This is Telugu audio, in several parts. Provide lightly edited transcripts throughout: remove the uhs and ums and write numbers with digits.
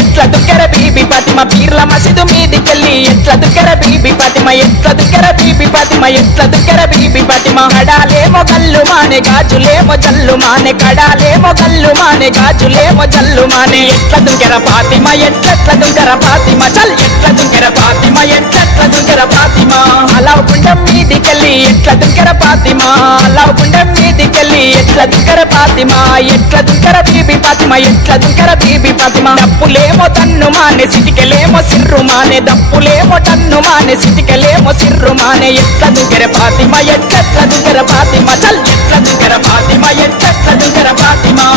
ఎట్లా దుగ్గర బీబీ ఫాతిమా పీర్ల మసీదు మీదికెళ్ళి ఎట్లా దుగ్గర బీబీ ఫాతిమా ఎట్లా దుగ్గర బీబీ ఫాతిమా ఎట్లా దుగ్గర బీబీ ఫాతిమా కడాలేమో గల్లు మానే గాజులేమో జల్లు మానే కడాలేమో గల్లు మానే గాజులేమో జల్లు మానే ఎట్లా దుగ్గర ఫాతిమా ఎట్లా దుగ్గర ఫాతిమా చల్ ఎట్లా దుగ్గర ఫాతిమా ఎట్లా దుగ్గర ఫాతిమా అలా గుండం మీదికెళ్ళి ఎట్లా దుగ్గర ఫాతిమా అలా గుండం మీదికెళ్ళి ఎట్లా దుగ్గర ఫాతిమా ఎట్లా దుగ్గర బీబీ ఫాతిమా ఎట్లా దుగ్గర బీబీ ఫాతిమా దప్పులేమో తన్ను మానే సిటికెలేమో సిర్రు మానే దప్పులేమో తన్ను మానే సిటికెలేమో సిర్రు మానే ఎట్లా దుగ్గర ఫాతిమా ఎట్లా దుగ్గర ఫాతిమా చల్ ఎట్లా దుగ్గర ఫాతిమా ఎట్లా దుగ్గర ఫాతిమా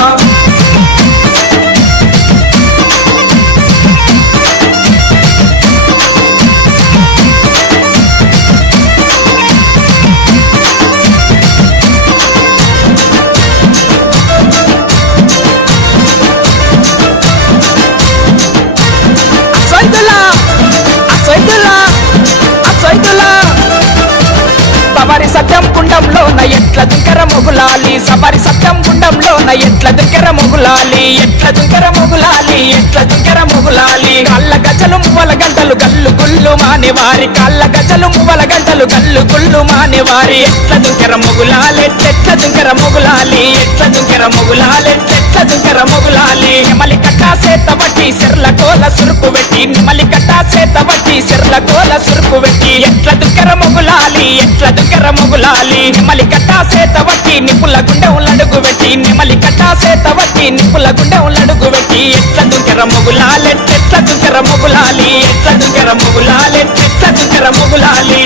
సబరి సత్యం గుండంలోన ఎట్ల దుగ్గర మొగులాలి సబరి సత్యం గుండంలోన ఎట్ల దుగ్గర మొగులాలి ఎట్ల దుగ్గర మొగులాలి ఎట్ల దుగ్గర మొగులాలి కళ్ళ గజలు మువ్వల గంటలు గల్లు గుల్లు మానేవారి కళ్ళ గజలు మువ్వల గంటలు గల్లు గుల్లు మానేవారి ఎట్ల దుగ్గర మొగులాలి ఎట్ల దుగ్గర మొగులాలి ఎట్ల దుగ్గర మొగులాలి ఎట్ల దుగ్గర మొగులాలి నెమలి కట్టా సేత బట్టి సెర్ల కోల సురుకు పెట్టి నెమలి కట్టా సేత బట్టి సెర్ల కోల సురుకు పెట్టి ఎట్ల దుగ్గర మొగులాలి ఎట్ల దుగ్గర మొగులాలి నెమలి కట్టా సేత బట్టి నిపుల గుండె ఉల్లడుగు పెట్టి నెమలి కట్టా సేత బట్టి నిపుల గుండె ఉల్లడుగు పెట్టి ఎట్ల దుగ్గర మొగులాలి ఎట్ల దుగ్గర మొగులాలి ఎట్ల దుగ్గర మొగులాలి ఎట్ల దుగ్గర మొగులాలి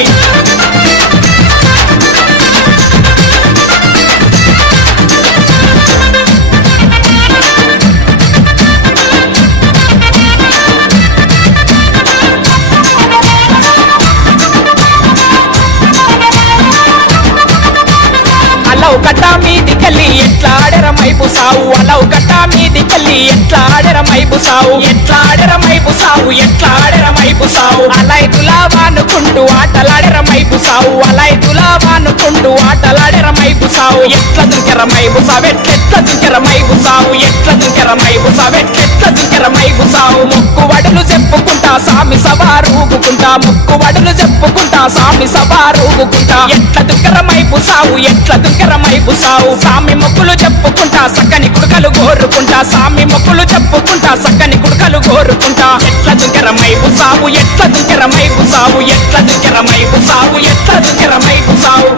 అలవు కట్టా మీదికెళ్ళి ఎట్లా ఆడెర మైపు సావు అలవు కట్టా మీదికెళ్ళి ఎట్లా ఆడెర మైపు సావు ఎట్లా ఆడెర మైపు సావు ఎట్లా ఆడెర మైపు సావు అలైతులా వానుకుంటూ ఆటలాడెర మైపు సావు అలైతులా వానుకుంటూ ఆటలాడెర మైపు సావు ఎట్ల దుగ్గర మైపు సావు ఎట్ల దుగ్గర మైపు సావు ఎట్ల దుగ్గర మైపు సావు ఎట్ల దుగ్గర మైపు సావు ముక్కు వడులు చెప్పుకుంటా సామి సవారు ఊగుకుంటా ముక్కు వడులు చెప్పుకుంటా సామి సవారు ఊగుకుంటా ఎట్ల దుగ్గర మైపు సావు ఎట్ల దుగ్గర మైపు సావు సామి మొక్కులు చెప్పుకుంటా సక్కని కుడుకలు గోరుకుంటా సామి మొక్కులు చెప్పుకుంటా సక్కని కుడుకలు గోరుకుంటా ఎట్ల దుగ్గర మైపు సావు ఎట్ల దుగ్గర మైపు సావు ఎట్ల దుగ్గర మైపు సావు ఎట్ల దుగ్గర మైపు సావు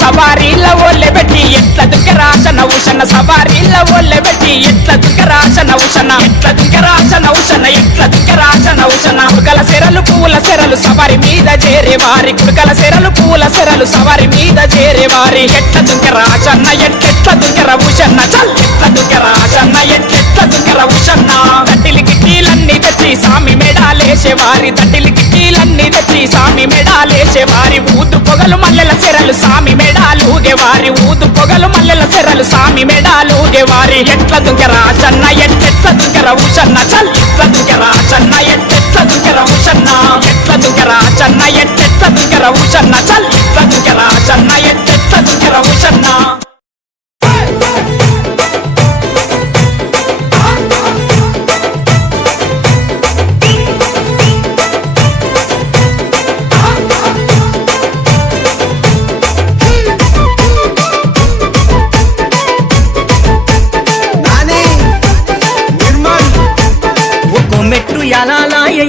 సవారీల ఓళ్ళె పెట్టి ఎట్ల దుగ్గరాశన ఉషన సవారీల ఓళ్ళె పెట్టి ఎట్ల దుగ్గరాశన ఉషన ఎట్ల దుగ్గరాశన ఉషన ఎట్ల దుగ్గరాశన ఉషన కుడుకల సెరలు పూల సెరలు సవారి మీద చేరేవారి కుడుకల సెరలు పూల సెరలు సవారి మీద చేరేవారి ఎట్ల దుగ్గరాశన ఎట్ల దుగ్గర ఉషన్న చల్ ఎట్ల దుగ్గరాశన ఎట్ల దుగ్గర ఉషన్న దట్టిలి గిట్టీలన్నీ తెచ్చి సామి మెడాలేసేవారి దట్టిలి గిట్టీలన్నీ తెచ్చి సామి మెడాలేసేవారి ఊదు పొగలు మల్లెల సెరలు సామి మెడాలుగేవారి ఊదు పొగలు మల్లెల సెరలు సామి మెడాలుగేవారి ఎట్ల దుగ్గరాశన్న ఎట్ల దుగ్గర ఉషన్న చల్ ఎట్ల దుగ్గరాశన్న ఎట్ల దుగ్గర ఉషన్న ఎట్ల దుగ్గరాశన్న ఎట్ల దుగ్గర ఉషన్న చల్ ఎట్ల దుగ్గరాశన్న ఎట్ల దుగ్గర ఉషన్న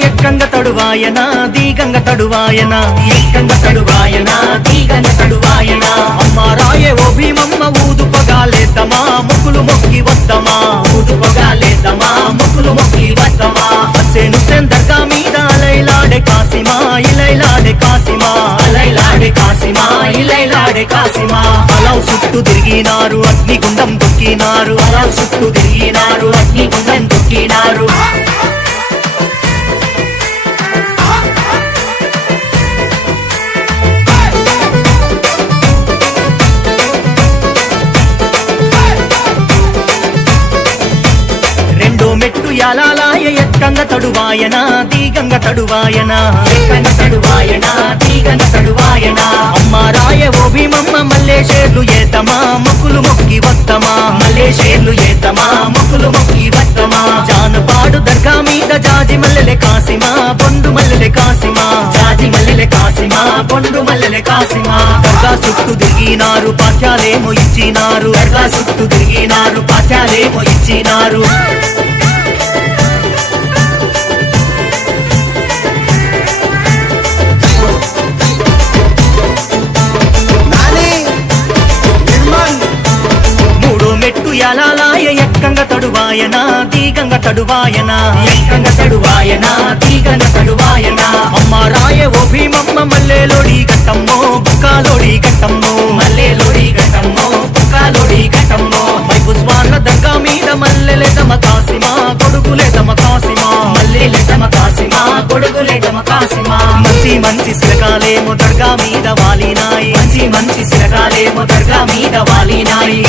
ఎక్కంగ తడువాయన దీగంగ తడువాయన ఎక్కంగ తడువాయన దీగంగ తడువాయన అమ్మ రాయే ఓ భీమమ్మ ఊదు పొగాలేద్దామా మొక్కులు మొక్కి వద్దమా ఊదు పొగాలేద్దామా మొక్కులు మొక్కి వద్దమా హసేను సెందర్గా మీద అలైలాడే కాసిమా ఇలైలాడే కాసిమా అలైలాడే కాసిమా ఇలైలాడే కాసిమా అలవు చుట్టూ తిరిగినారు అగ్నిగుండం దొక్కినారు అలవు చుట్టూ తిరిగినారు అగ్నిగుండం దొక్కినారు యాలాలాయ ఎక్క ఎక్కంగ తడువాయన దీగంగ తడువాయన ఎక్కంగ తడువాయన దీగంగ తడువాయన అమ్మ రాయ ఓ భీమమ్మ మల్లేశేర్లు ఏతమా మొక్కులు మొక్కి వత్తమా మల్లేశేర్లు ఏతమా మొక్కులు మొక్కి వత్తమా జానపాడు దర్గా మీద జాజి మల్లెలే కాసిమా బొండు మల్లెలే కాసిమా జాజి మల్లెలే కాసిమా బొండు మల్లెలే కాసిమా దర్గా చుట్టూ తిరిగినారు పాఠ్యాలేమో ఇచ్చినారు దర్గా చుట్టూ తిరిగినారు పాఠ్యాలేమో ఇచ్చినారు ఎలాలాయ ఎక్కంగ తడువాయన దీగంగ తడువాయన ఎక్కంగ తడువాయన దీగంగ తడువాయన అమ్మ రాయ ఓ భీమమ్మ మల్లెలోడి గట్టమ్మో బుక్కాలోడి గట్టమ్మో మల్లెలోడి గట్టమ్మో బుక్కాలోడి గట్టమ్మో వైపుస్వార్ల దర్గా మీద మల్లెలే తమ కాసిమా కొడుకులే తమ కాసిమా మల్లెలే తమ కాసిమా కొడుకులే తమ కాసిమా మంచి మంచి సిరకాలేమో దర్గా మీద వాలినాయి మంచి మంచి సిరకాలేమో దర్గా మీద వాలినాయి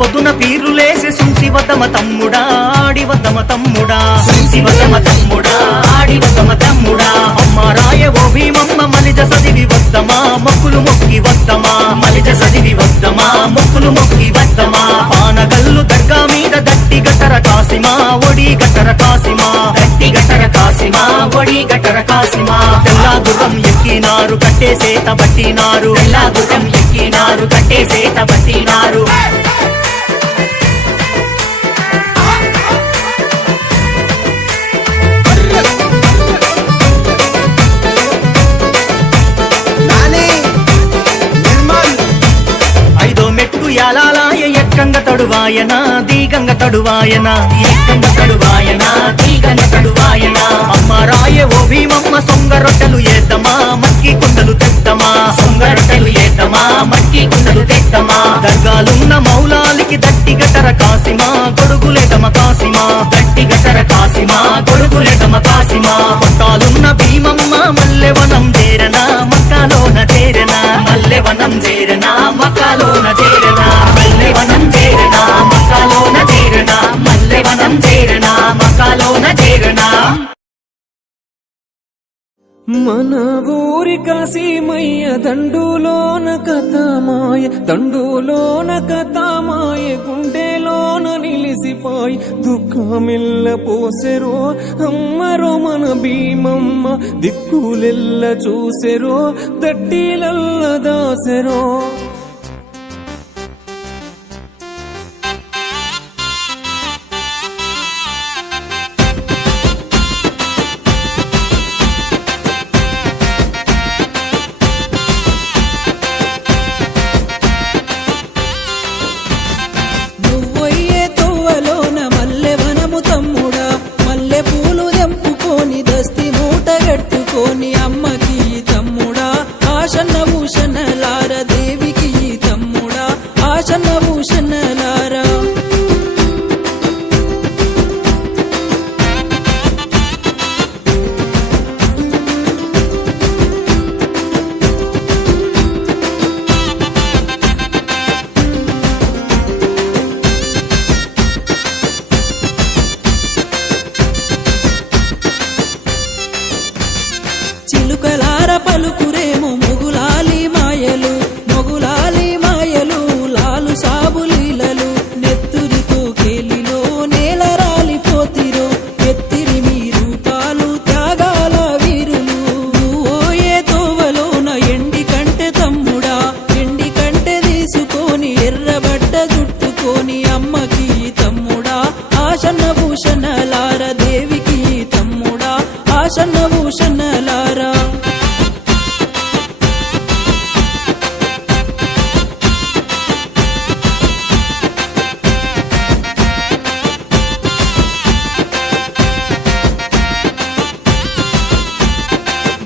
పొద్దున పీరులేసి సుంసివతమ తమ్ముడా ఆడివతమ తమ్ముడా సుంసివతమ తమ్ముడా ఆడివతమ తమ్ముడా అమ్మ రాయ ఓ భీమమ్మ మలిజ సదివి వద్దమా మొక్కులు మొక్కి వద్దమా మలిజ సదివి వద్దమా మొక్కులు మొక్కి వద్దమా పానగల్లు దర్గా మీద దట్టి గట్టర కాసిమా ఒడి గట్టర కాసిమా దట్టి గట్టర కాసిమా ఒడి గట్టర కాసిమా తెల్లా గుర్రం ఎక్కినారు కట్టేసేత బట్టినారు తెల్లా గుర్రం ఎక్కినారు కట్టేసేత బట్టినారు ఎలాలాయ ఎక్కంగ తడువాయన దీగంగ తడువాయన ఎక్కంగ తడువాయన దీగంగ తడువాయన అమ్మ రాయ ఓ భీమమ్మ సొంగ రొట్టెలు ఏద్దమా మక్కి కుండలు తెద్దమా సొంగ రొట్టెలు ఏద్దమా మక్కి కుండలు తెద్దమా దర్గాలున్న మౌలాలికి దట్టి గట్టర కాసిమా గొడుగులే తమ కాసిమా దట్టి గట్టర కాసిమా గొడుగులే తమ కాసిమా కొట్టాలున్న భీమమ్మ మల్లెవనం చేరనా మక్కాలోన చేరనా మల్లెవనం చేరనా మక్కాలోన చేరనా మల్లెవనం చేరనా మక్కాలోన చేరనా మల్లెవనం చేరనా మక్కాలోన చేరనా మన ఊరి కాశీమయ్య దండులోన కథమాయ దండులోన కథమాయ గుండెలోన నిలిసిపోయి దుఃఖమిల్ల పోసెరో అమ్మరో మన భీమమ్మ దిక్కులెల్ల చూసెరో దట్టిలల్ల దాసెరో అమ్మకి తమ్ముడా ఆశన్న భూషణలార దేవికి తమ్ముడా ఆశన్న భూషణలారా చిలుకలార పలుకురేమో మొగులాలి మాయలు మొగులాలి మాయలు లాలు సాబులీలలు నెత్తురితో కేలిలో నేల రాలిపోతిరో ఎత్తిరి మీ రూపాలు త్యాగాల వీరులు ఓయే తోవలోన ఎండి కంటే తమ్ముడా ఎండి కంటే తీసుకొని ఎర్రబడ్డ జుట్టుకొని అమ్మకి తమ్ముడా ఆశన్న భూషణలార దేవికి తమ్ముడా ఆశన్న భూషణలారా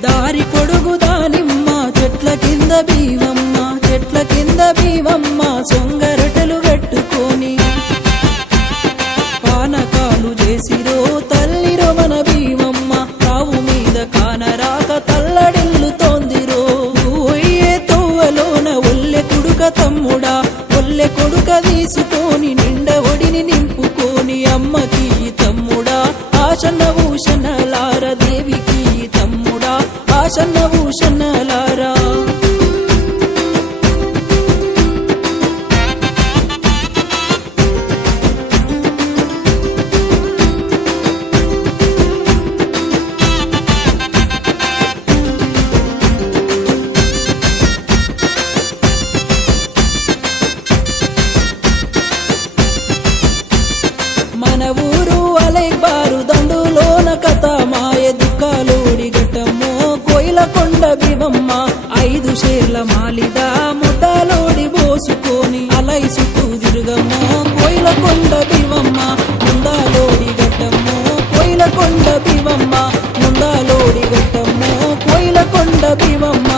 దారి పొడుగు దానిమ్మ చెట్ల కింద భీమమ్మ చెట్ల కింద భీమమ్మ సొంగరటలు కట్టుకొని చెన్నలారా మన ఊరు అలైబారు దండులోన కథ మాయ దుఃఖాలోడి గట్టమ్మో కోయిల కొండ బివమ్మ 5 షేర్ల మాలిద ముద్దాలోడి బోసుకొని అలై చుట్టూ తిరుగమ్మో కోయిల కొండ బివమ్మ ముందాలోడి గట్టమ్మో కోయిల కొండ బివమ్మ ముందాలోడి గట్టమ్మో కోయిల కొండ బివమ్మ